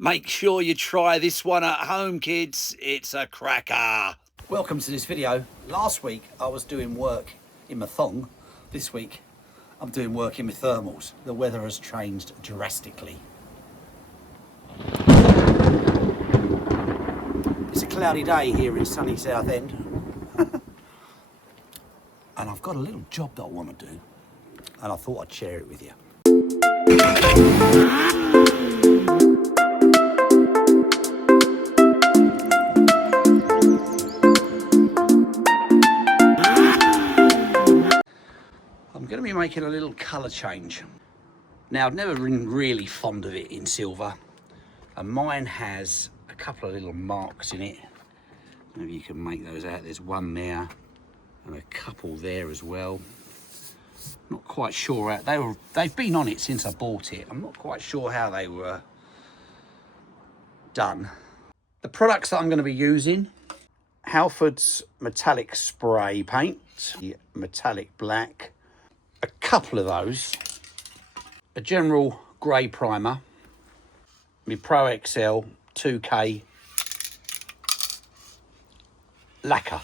Make sure you try this one at home, kids. It's a cracker. Welcome to this video. Last week I was doing work in my thong. This week I'm doing work in my thermals. The weather has changed drastically. It's a cloudy day here in sunny Southend. And I've got a little job that I want to do, and I thought I'd share it with you. I'm going to be making a little colour change. Now, I've never been really fond of it in silver, and mine has a couple of little marks in it. Maybe you can make those out. There's one there and a couple there as well. Not quite sure how they've been on it since I bought it. I'm not quite sure how they were done. The products that I'm going to be using: Halford's metallic spray paint, the metallic black, a couple of those, a general grey primer, my Pro XL 2K lacquer.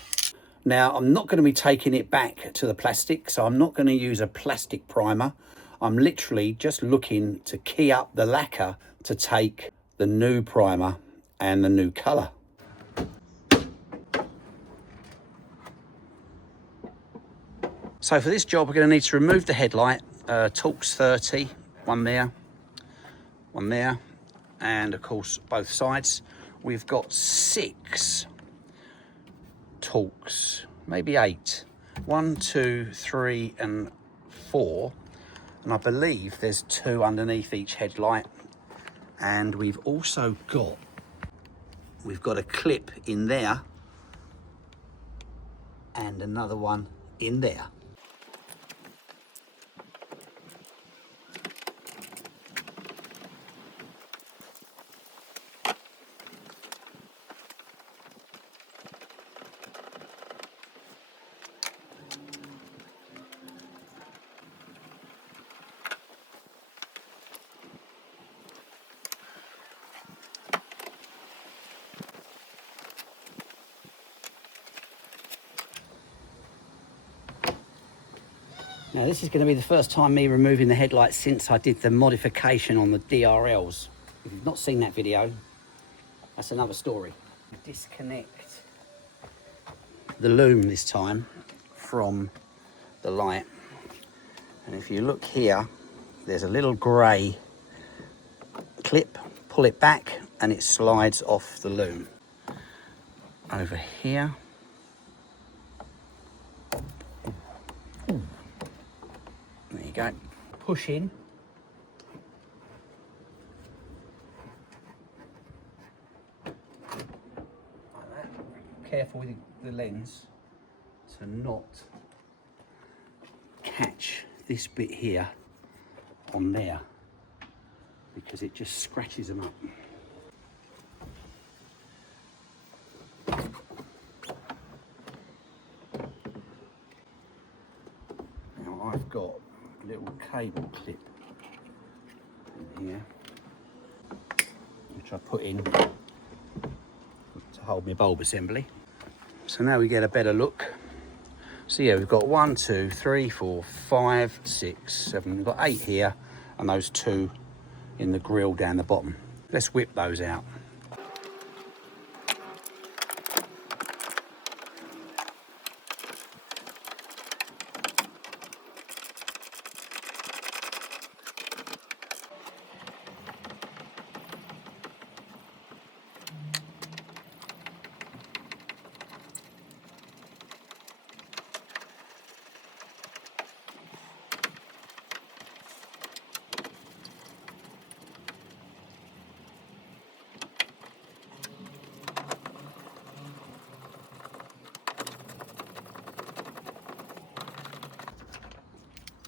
Now, I'm not going to be taking it back to the plastic, so I'm not going to use a plastic primer. I'm literally just looking to key up the lacquer to take the new primer and the new colour. So for this job, we're going to need to remove the headlight, Torx 30, one there, and of course both sides. We've got 6 Torx, maybe 8. 1, 2, 3 and 4, and I believe there's 2 underneath each headlight. And we've also got a clip in there and another one in there. Now, this is going to be the first time me removing the headlights since I did the modification on the DRLs. If you've not seen that video, that's another story. Disconnect the loom this time from the light. And if you look here, there's a little grey clip. Pull it back and it slides off the loom. Over here. There you go. Push in. Like that. Careful with the lens to not catch this bit here on there, because it just scratches them up. Now I've got a little cable clip in here, which I put in to hold my bulb assembly. So now we get a better look. So yeah, we've got 1, 2, 3, 4, 5, 6, 7. We've got 8 here, and those 2 in the grille down the bottom. Let's whip those out.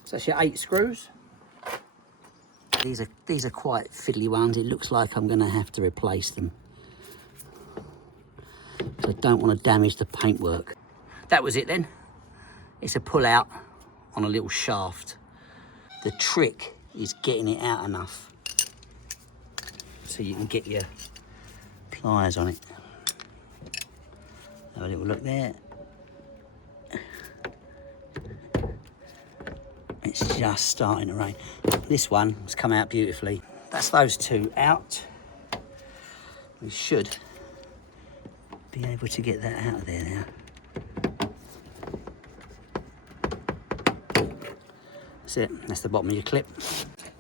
So that's your 8 screws. These are quite fiddly ones. It looks like I'm going to have to replace them. So I don't want to damage the paintwork. That was it then. It's a pull out on a little shaft. The trick is getting it out enough so you can get your pliers on it. Have a little look there. It's just starting to rain. This one has come out beautifully. That's those two out. We should be able to get that out of there now. That's it, that's the bottom of your clip.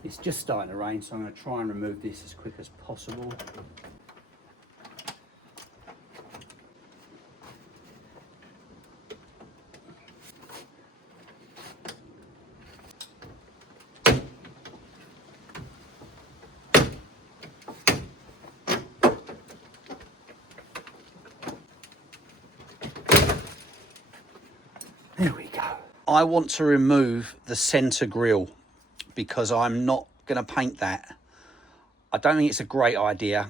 It's just starting to rain, so I'm going to try and remove this as quick as possible. There we go. I want to remove the centre grille because I'm not going to paint that. I don't think it's a great idea,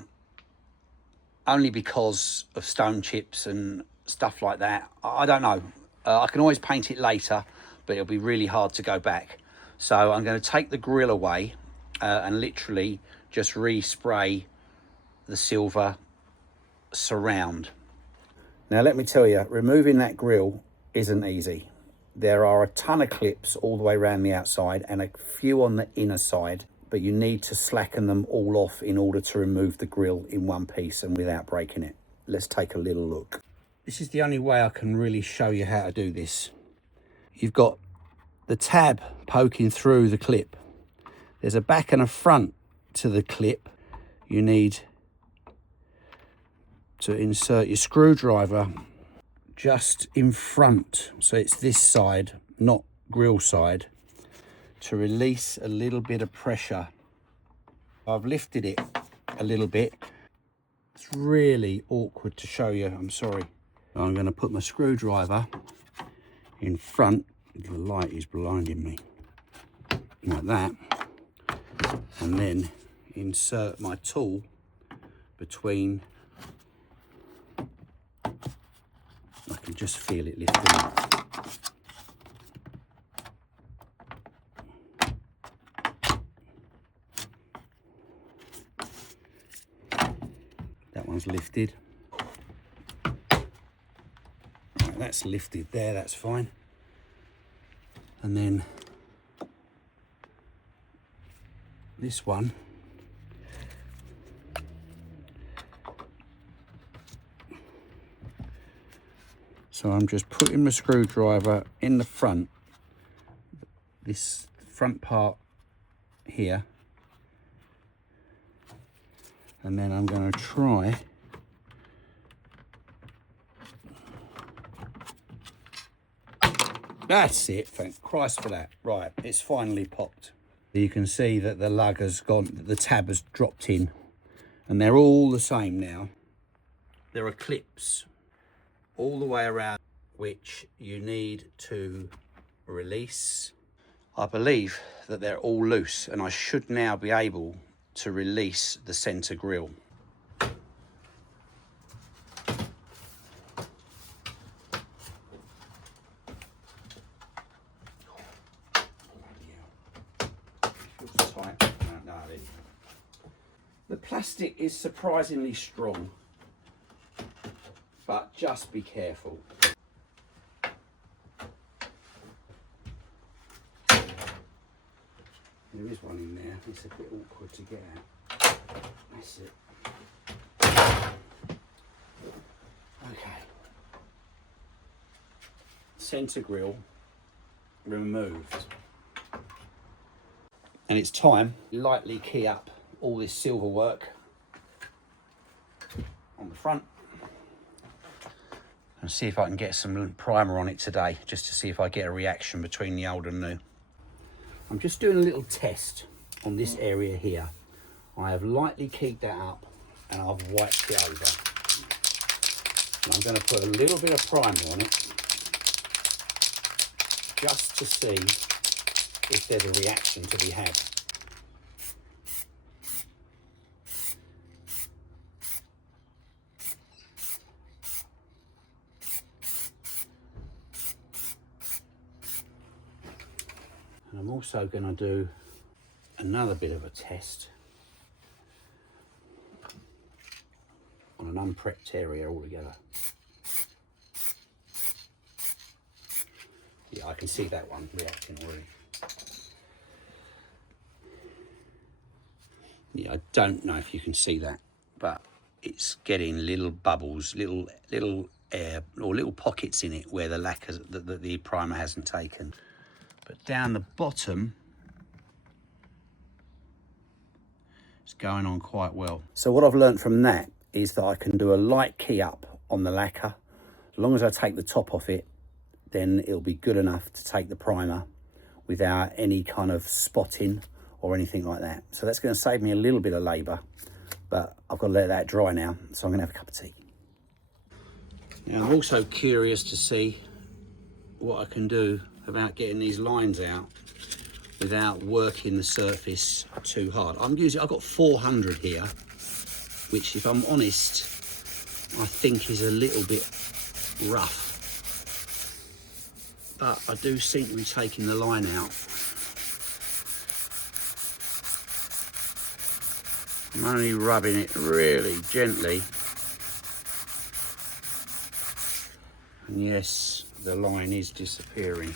only because of stone chips and stuff like that. I don't know. I can always paint it later, but it'll be really hard to go back. So I'm going to take the grille away and literally just respray the silver surround. Now let me tell you, removing that grille isn't easy. There are a ton of clips all the way around the outside and a few on the inner side, but you need to slacken them all off in order to remove the grille in one piece and without breaking it. Let's take a little look. This is the only way I can really show you how to do this. You've got the tab poking through the clip. There's a back and a front to the clip. You need to insert your screwdriver just in front, so it's this side, not grille side, to release a little bit of pressure. I've lifted it a little bit. It's really awkward to show you, I'm sorry. I'm going to put my screwdriver in front. The light is blinding me, like that, and then insert my tool between. I can just feel it lifting up. That one's lifted. Right, that's lifted there, that's fine. And then this one, so I'm just putting my screwdriver in the front, this front part here, and then I'm going to try that's it, thank Christ for that. Right, it's finally popped. You can see that the lug has gone, the tab has dropped in, and they're all the same now. There are clips all the way around which you need to release. I believe that they're all loose, and I should now be able to release the centre grille. The plastic is surprisingly strong, but just be careful. There is one in there, it's a bit awkward to get out. That's it. Okay. Centre grille removed. And it's time to lightly key up all this silver work on the front and see if I can get some primer on it today, just to see if I get a reaction between the old and new. I'm just doing a little test on this area here. I have lightly keyed that up and I've wiped it over. And I'm going to put a little bit of primer on it just to see if there's a reaction to be had. I'm also going to do another bit of a test an unprepped area altogether. Yeah, I can see that one reacting already. Yeah, I don't know if you can see that, but it's getting little bubbles, little air or little pockets in it where the lacquer, the primer hasn't taken. But down the bottom, it's going on quite well. So what I've learned from that is that I can do a light key up on the lacquer. As long as I take the top off it, then it'll be good enough to take the primer without any kind of spotting or anything like that. So that's going to save me a little bit of labour, but I've got to let that dry now, so I'm going to have a cup of tea. Now I'm also curious to see what I can do about getting these lines out without working the surface too hard. I've got 400 here, which, if I'm honest, I think is a little bit rough. But I do seem to be taking the line out. I'm only rubbing it really gently. And yes, the line is disappearing.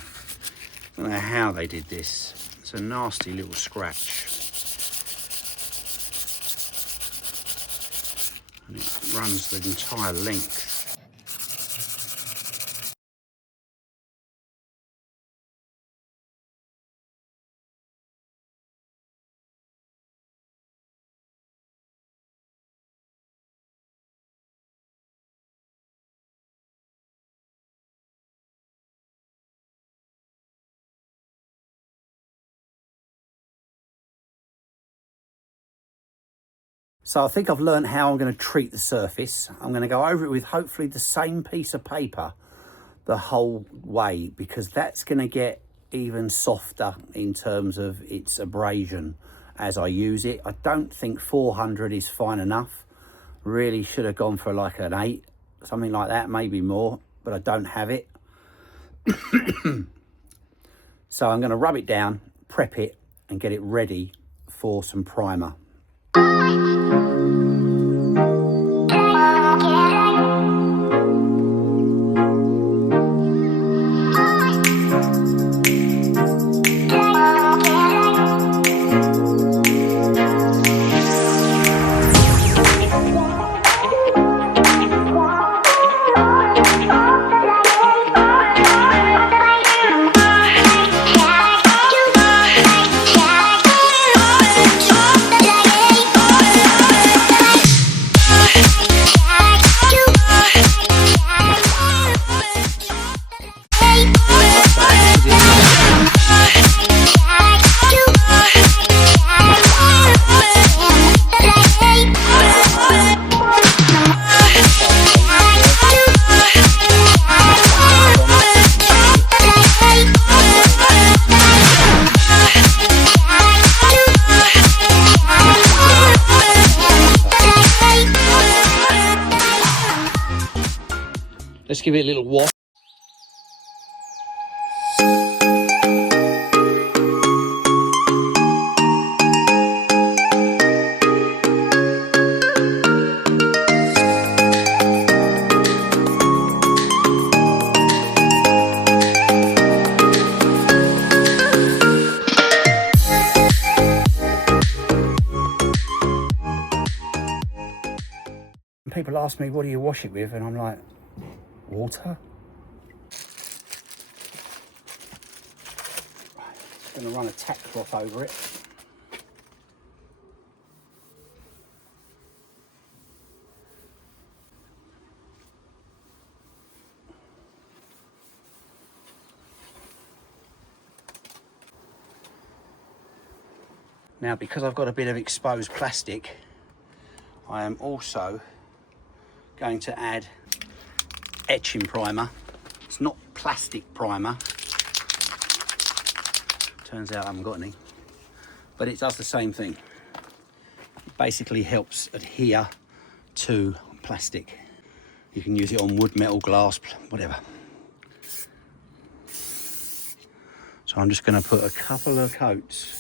I don't know how they did this. It's a nasty little scratch. And it runs the entire length. So I think I've learned how I'm going to treat the surface. I'm going to go over it with hopefully the same piece of paper the whole way, because that's going to get even softer in terms of its abrasion as I use it. I don't think 400 is fine enough. Really should have gone for like an 8, something like that, maybe more, but I don't have it. So I'm going to rub it down, prep it, and get it ready for some primer. Let's give it a little wash. People ask me, what do you wash it with? And I'm like, water? Just going to run a tack cloth over it. Now, because I've got a bit of exposed plastic, I am also going to add etching primer. It's not plastic primer. Turns out I haven't got any, but it does the same thing. It basically helps adhere to plastic. You can use it on wood, metal, glass, whatever. So I'm just going to put a couple of coats .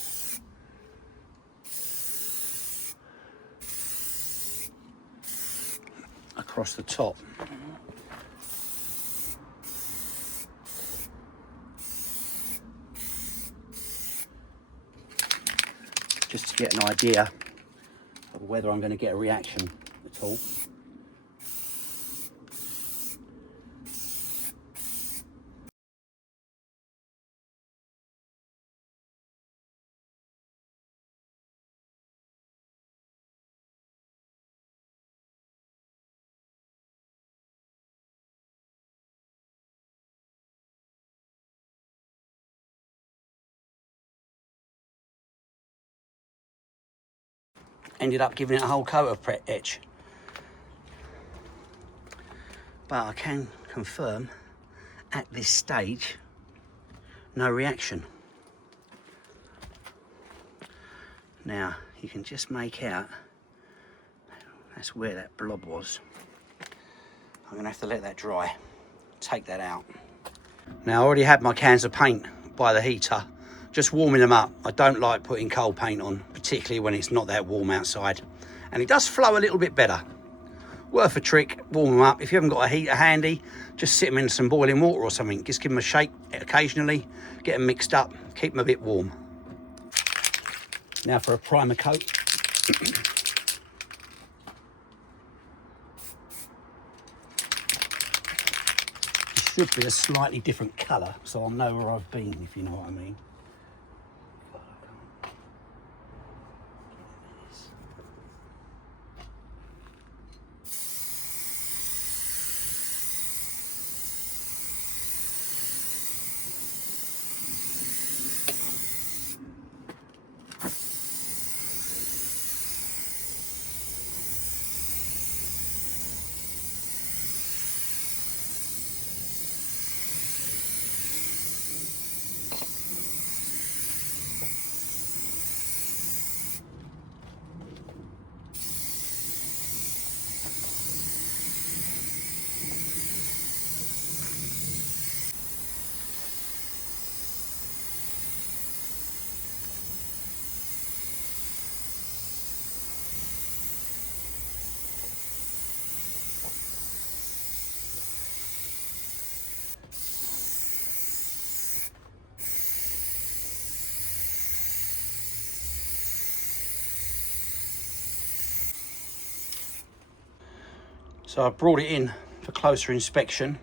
across the top. Just to get an idea of whether I'm going to get a reaction at all. Ended up giving it a whole coat of etch. But I can confirm at this stage, no reaction. Now, you can just make out, that's where that blob was. I'm gonna have to let that dry, take that out. Now, I already had my cans of paint by the heater, just warming them up. I don't like putting cold paint on, particularly when it's not that warm outside. And it does flow a little bit better. Worth a trick, warm them up. If you haven't got a heater handy, just sit them in some boiling water or something. Just give them a shake occasionally, get them mixed up, keep them a bit warm. Now for a primer coat. It should be a slightly different colour, so I'll know where I've been, if you know what I mean. So I brought it in for closer inspection.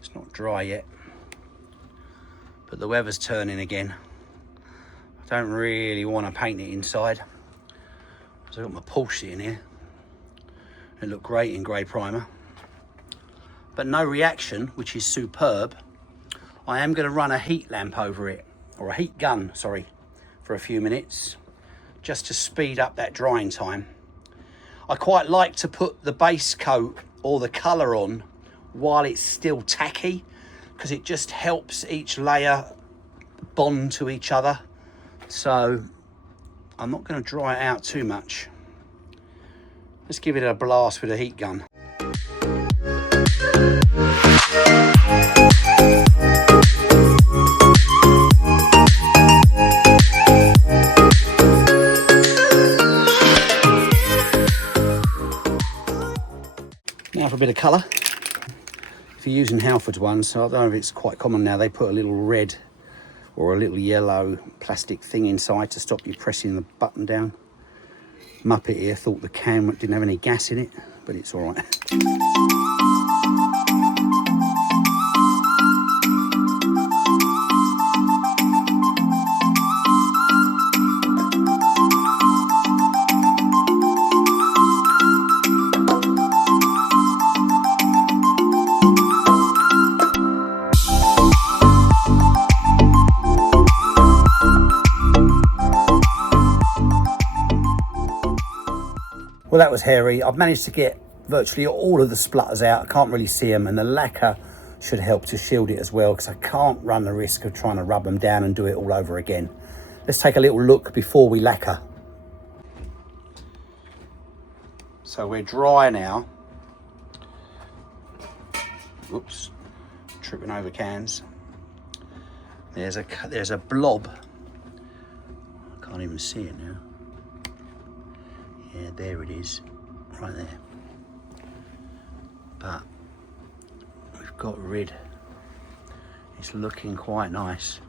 It's not dry yet, but the weather's turning again. I don't really want to paint it inside. So I've got my Porsche in here. It looked great in grey primer, but no reaction, which is superb. I am going to run a heat lamp over it, or a heat gun, sorry, for a few minutes, just to speed up that drying time. I quite like to put the base coat or the colour on while it's still tacky, because it just helps each layer bond to each other. So I'm not going to dry it out too much. Let's give it a blast with a heat gun. Now for a bit of colour. If you're using Halford's ones, so I don't know if it's quite common now, they put a little red or a little yellow plastic thing inside to stop you pressing the button down. Muppet here thought the can didn't have any gas in it, but it's all right. Well, that was hairy. I've managed to get virtually all of the splutters out. I can't really see them, and the lacquer should help to shield it as well, because I can't run the risk of trying to rub them down and do it all over again. Let's take a little look before we lacquer. So we're dry now. Whoops, tripping over cans. There's a blob. I can't even see it now. Yeah, there it is, right there. But we've got rid. It's looking quite nice.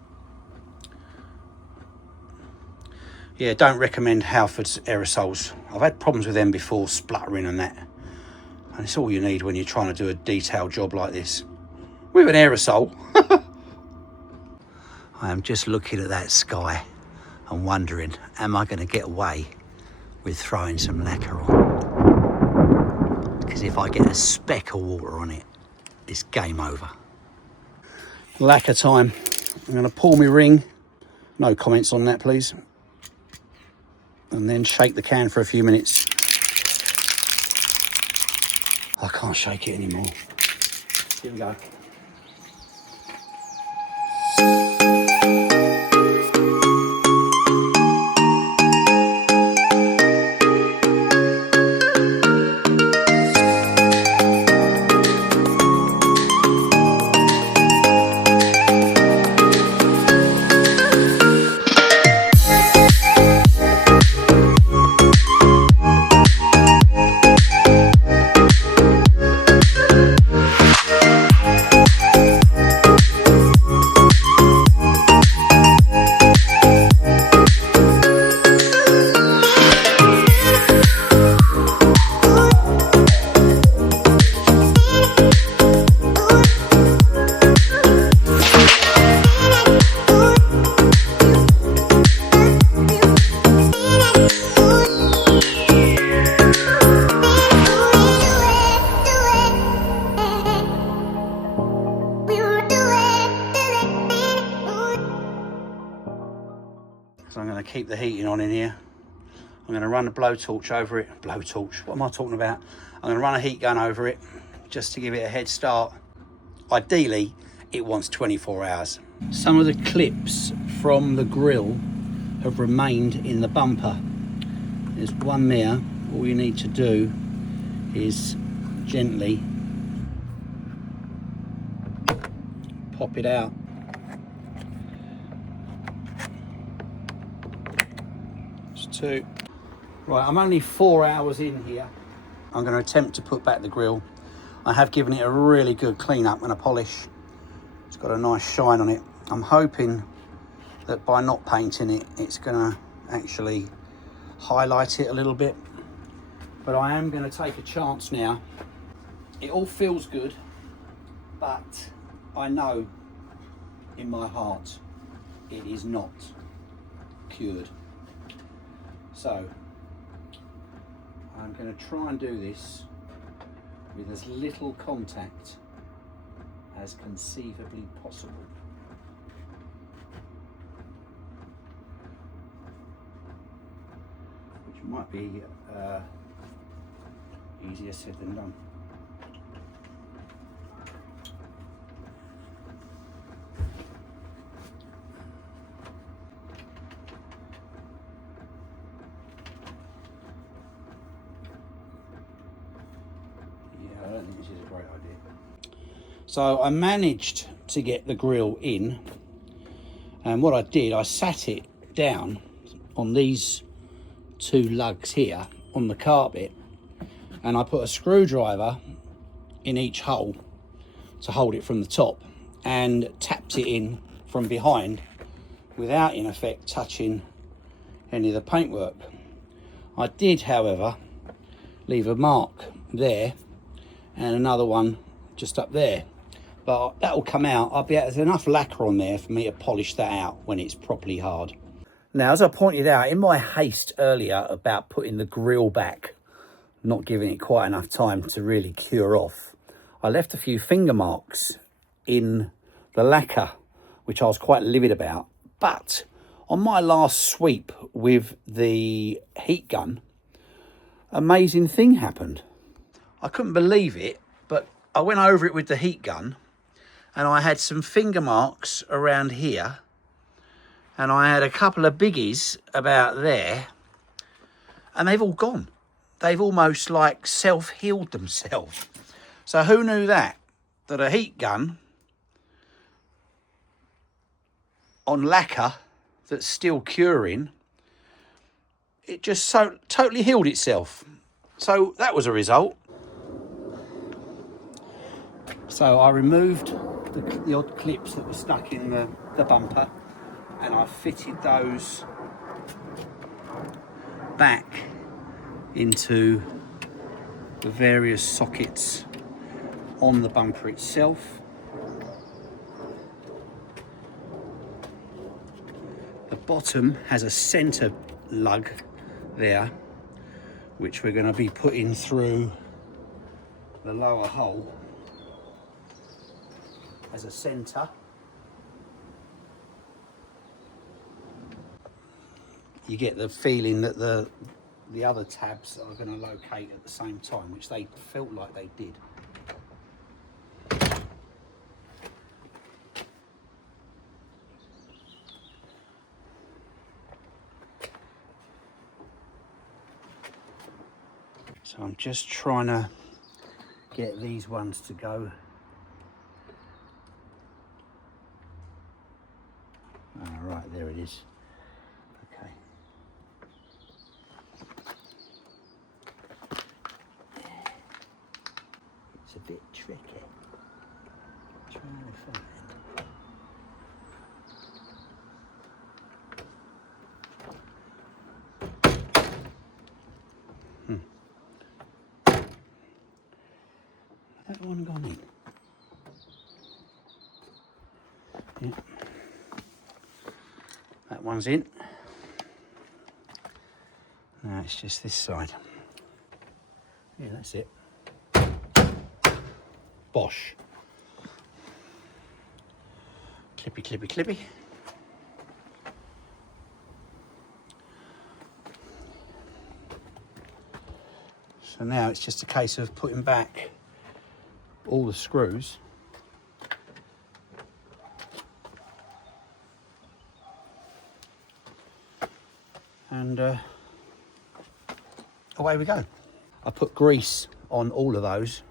Yeah, don't recommend Halford's aerosols. I've had problems with them before, spluttering and that. And it's all you need when you're trying to do a detailed job like this. With an aerosol. I am just looking at that sky and wondering, am I going to get away with throwing some lacquer on? Because if I get a speck of water on it, it's game over. Lacquer time. I'm going to pull my ring. No comments on that, please. And then shake the can for a few minutes. I can't shake it anymore. Here we go. So I'm going to keep the heating on in here. I'm going to run a blowtorch over it. Blowtorch, what am I talking about? I'm going to run a heat gun over it just to give it a head start. Ideally, it wants 24 hours. Some of the clips from the grille have remained in the bumper. There's one there. All you need to do is gently pop it out. Two. Right, I'm only 4 hours in here. I'm going to attempt to put back the grille. I have given it a really good clean up and a polish. It's got a nice shine on it. I'm hoping that by not painting it, it's going to actually highlight it a little bit. But I am going to take a chance now. It all feels good, but I know in my heart it is not cured. So I'm going to try and do this with as little contact as conceivably possible. Which might be easier said than done. I don't think this is a great idea. So I managed to get the grille in, and what I did, I sat it down on these two lugs here on the carpet, and I put a screwdriver in each hole to hold it from the top and tapped it in from behind without in effect touching any of the paintwork. I did, however, leave a mark there and another one just up there, but that will come out. There's enough lacquer on there for me to polish that out when it's properly hard. Now, as I pointed out in my haste earlier about putting the grille back, not giving it quite enough time to really cure off, I left a few finger marks in the lacquer, which I was quite livid about. But on my last sweep with the heat gun, amazing thing happened. I couldn't believe it, but I went over it with the heat gun and I had some finger marks around here, and I had a couple of biggies about there, and they've all gone. They've almost like self-healed themselves. So who knew that a heat gun on lacquer that's still curing it just so totally healed itself. So that was a result. So I removed the odd clips that were stuck in the bumper, and I fitted those back into the various sockets on the bumper itself. The bottom has a centre lug there, which we're going to be putting through the lower hole as a centre. You get the feeling that the other tabs are going to locate at the same time, which they felt like they did. So I'm just trying to get these ones to go. Oh, right, there it is. Okay. It's a bit tricky. Trying to find. That one gone in? Yeah. That one's in. Now it's just this side. Yeah, that's it. Bosh. Clippy, clippy, clippy. So now it's just a case of putting back all the screws and away we go. I put grease on all of those.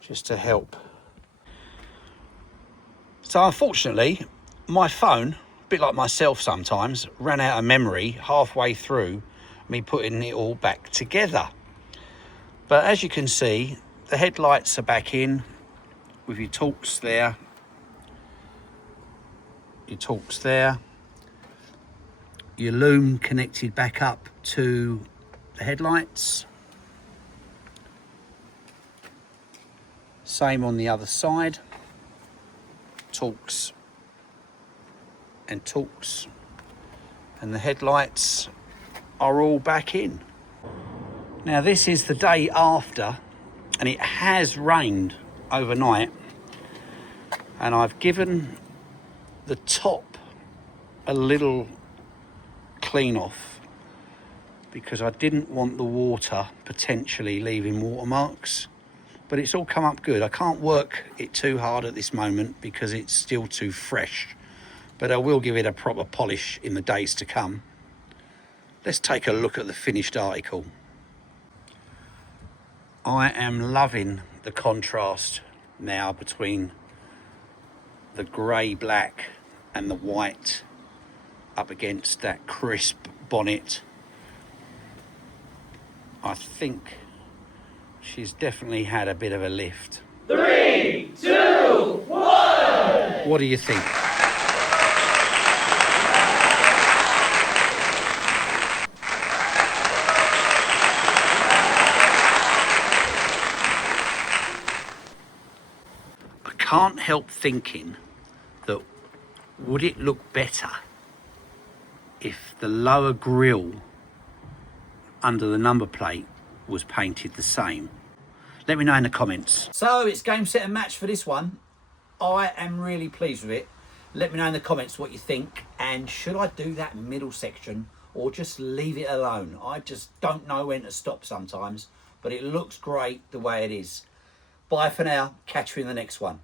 Just to help. So unfortunately, my phone, a bit like myself sometimes, ran out of memory halfway through me putting it all back together. But as you can see, the headlights are back in with your Torx there, your Torx there, your loom connected back up to the headlights. Same on the other side, Torx and Torx, and the headlights are all back in. Now this is the day after, and it has rained overnight, and I've given the top a little clean off because I didn't want the water potentially leaving watermarks, but it's all come up good. I can't work it too hard at this moment because it's still too fresh, but I will give it a proper polish in the days to come. Let's take a look at the finished article. I am loving the contrast now between the grey black and the white up against that crisp bonnet. I think she's definitely had a bit of a lift. 3, 2, 1! What do you think? I can't help thinking that would it look better if the lower grille under the number plate was painted the same? Let me know in the comments. So it's game, set and match for this one. I am really pleased with it. Let me know in the comments what you think, and should I do that middle section or just leave it alone? I just don't know when to stop sometimes, but it looks great the way it is. Bye for now, catch you in the next one.